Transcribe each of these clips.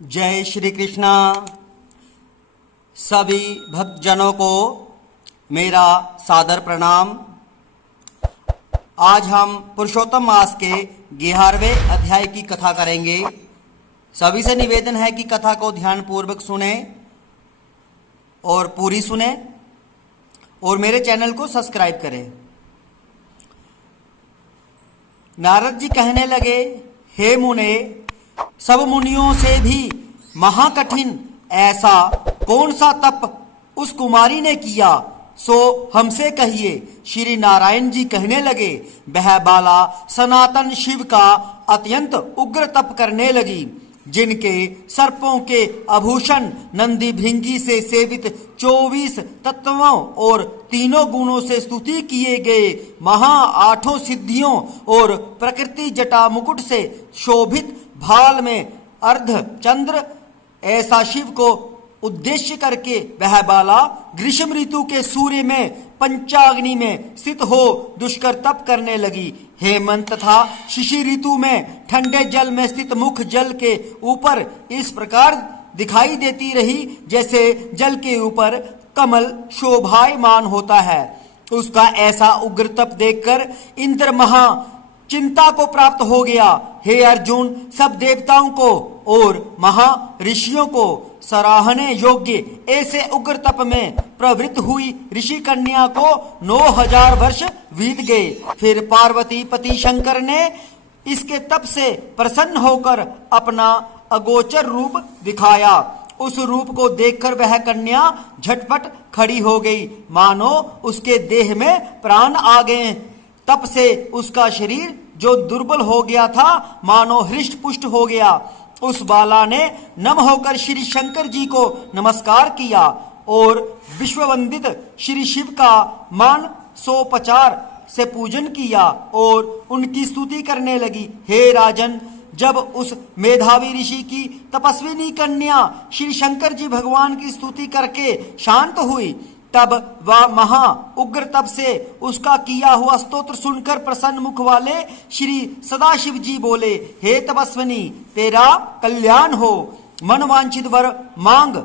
जय श्री कृष्णा। सभी भक्तजनों को मेरा सादर प्रणाम। आज हम पुरुषोत्तम मास के 11वें अध्याय की कथा करेंगे। सभी से निवेदन है कि कथा को ध्यानपूर्वक सुने और पूरी सुने और मेरे चैनल को सब्सक्राइब करें। नारद जी कहने लगे, हे मुने, सब मुनियों से भी महाकठिन ऐसा कौन सा तप उस कुमारी ने किया, सो हमसे कहिए। श्री नारायण जी कहने लगे, वह बाला सनातन शिव का अत्यंत उग्र तप करने लगी, जिनके सर्पों के आभूषण नंदी भृंगी से सेवित 24 तत्वों और तीनों गुणों से स्तुति किए गए महा 8 सिद्धियों और प्रकृति जटा मुकुट से शोभित भाल में अर्ध चंद्र ऐसा शिव को उद्देश्य करके वह बाला ग्रीष्म ऋतु के सूर्य में पंचाग्नि में स्थित हो दुष्कर तप करने लगी। हेमंत तथा शिशिर ऋतु में ठंडे जल में स्थित मुख जल के ऊपर इस प्रकार दिखाई देती रही जैसे जल के ऊपर कमल शोभायमान होता है। उसका ऐसा उग्र तप देखकर इंद्र महा चिंता को प्राप्त हो गया। हे अर्जुन, सब देवताओं को और महा ऋषियों को सराहने योग्य ऐसे उग्र तप में प्रवृत्त हुई ऋषि कन्या को 9000 वर्ष बीत गए। फिर पार्वती पति शंकर ने इसके तप से प्रसन्न होकर अपना अगोचर रूप दिखाया। उस रूप को देखकर वह कन्या झटपट खड़ी हो गई, मानो उसके देह में प्राण आ गए। तप से उसका शरीर जो दुर्बल हो गया था, मानो हृष्ट पुष्ट हो गया। उस बाला ने नम होकर श्री शंकर जी को नमस्कार किया और विश्ववंदित श्री शिव का मान सोपचार से पूजन किया और उनकी स्तुति करने लगी। हे राजन, जब उस मेधावी ऋषि की तपस्विनी कन्या श्री शंकर जी भगवान की स्तुति करके शांत हुई, तब वह महा उग्र तप से उसका किया हुआ स्तोत्र सुनकर प्रसन्न मुख वाले श्री सदाशिव जी बोले, हे तपस्विनी, तेरा कल्याण हो, मनवांछित वर मांग।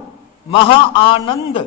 महा आनंद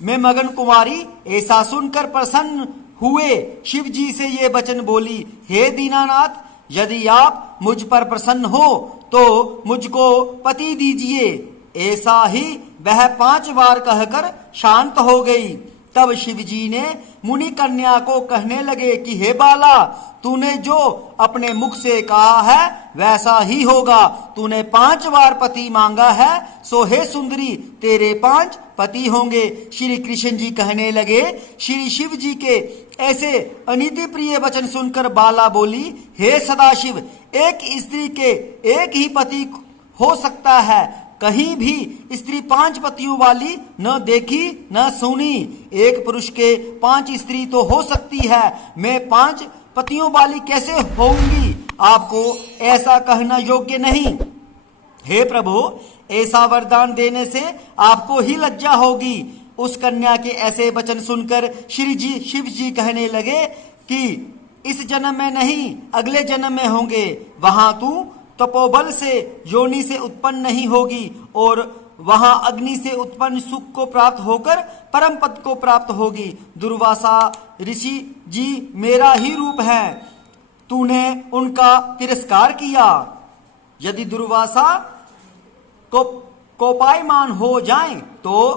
में मगन कुमारी ऐसा सुनकर प्रसन्न हुए शिव जी से ये वचन बोली, हे दीनानाथ, यदि आप मुझ पर प्रसन्न हो तो मुझको पति दीजिए। ऐसा ही वह 5 बार कहकर शांत हो गई। तब शिव जी ने मुनि कन्या को कहने लगे कि हे बाला, तूने जो अपने मुख से कहा है वैसा ही होगा। तूने 5 बार पति मांगा है, सो हे सुंदरी, तेरे 5 पति होंगे। श्री कृष्ण जी कहने लगे, श्री शिव जी के ऐसे अनिति प्रिय वचन सुनकर बाला बोली, हे सदाशिव, एक स्त्री के एक ही पति हो सकता है, कहीं भी स्त्री 5 पतियों वाली न देखी न सुनी। एक पुरुष के 5 स्त्री तो हो सकती है, मैं 5 पतियों वाली कैसे होंगी? आपको ऐसा कहना योग्य नहीं। हे प्रभु, ऐसा वरदान देने से आपको ही लज्जा होगी। उस कन्या के ऐसे वचन सुनकर शिव जी कहने लगे कि इस जन्म में नहीं, अगले जन्म में होंगे। वहां तू तपोबल से योनि से उत्पन्न नहीं होगी और वहां अग्नि से उत्पन्न सुख को प्राप्त होकर परम पद को प्राप्त होगी। दुर्वासा ऋषि जी मेरा ही रूप है, तूने उनका तिरस्कार किया। यदि दुर्वासा को कोपायमान हो जाएं तो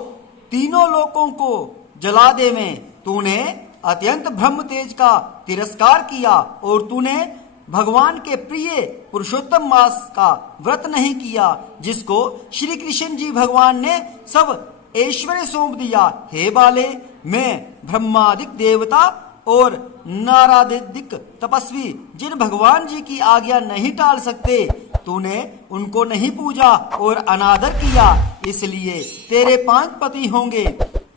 तीनों लोकों को जला देवें। तूने अत्यंत ब्रह्म तेज का तिरस्कार किया और तूने भगवान के प्रिय पुरुषोत्तम मास का व्रत नहीं किया, जिसको श्री कृष्ण जी भगवान ने सब ऐश्वर्य सौंप दिया। हे बाले, मैं ब्रह्मादिक देवता और नारादिक तपस्वी जिन भगवान जी की आज्ञा नहीं टाल सकते, तूने उनको नहीं पूजा और अनादर किया, इसलिए तेरे 5 पति होंगे।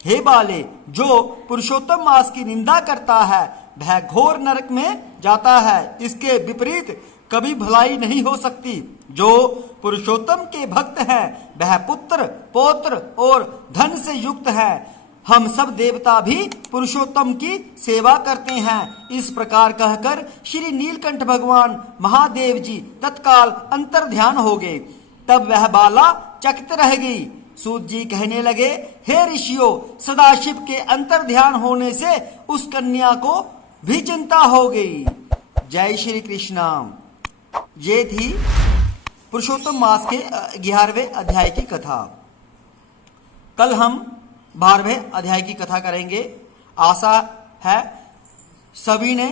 हे बाले, जो पुरुषोत्तम मास की निंदा करता है वह घोर नरक में जाता है। इसके विपरीत कभी भलाई नहीं हो सकती। जो पुरुषोत्तम के भक्त हैं वह पुत्र पौत्र और धन से युक्त है। हम सब देवता भी पुरुषोत्तम की सेवा करते हैं। इस प्रकार कहकर श्री नीलकंठ भगवान महादेव जी तत्काल अंतर ध्यान हो गए। तब वह बाला चकित रह गई। सूत जी कहने लगे, हे ऋषियों, सदाशिव के अंतर ध्यान होने से उस कन्या को भी चिंता हो गई। जय श्री कृष्णा। ये थी पुरुषोत्तम मास के 11वें अध्याय की कथा। कल हम 12वें अध्याय की कथा करेंगे। आशा है सभी ने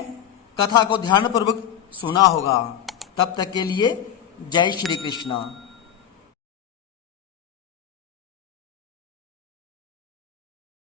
कथा को ध्यानपूर्वक सुना होगा। तब तक के लिए जय श्री कृष्णा।